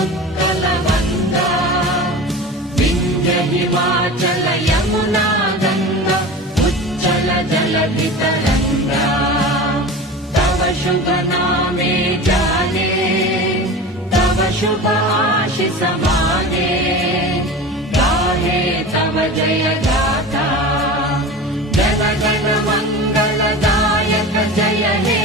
उत्कलवङ्गा विन्ध्य हिमाचल यमुना गङ्गा उच्चल जलधितरङ्गा तव शुभ नामे जाने तव शुभ आशिष माने गाहे तव जय गाथा जन जन मंगलदायक जय हे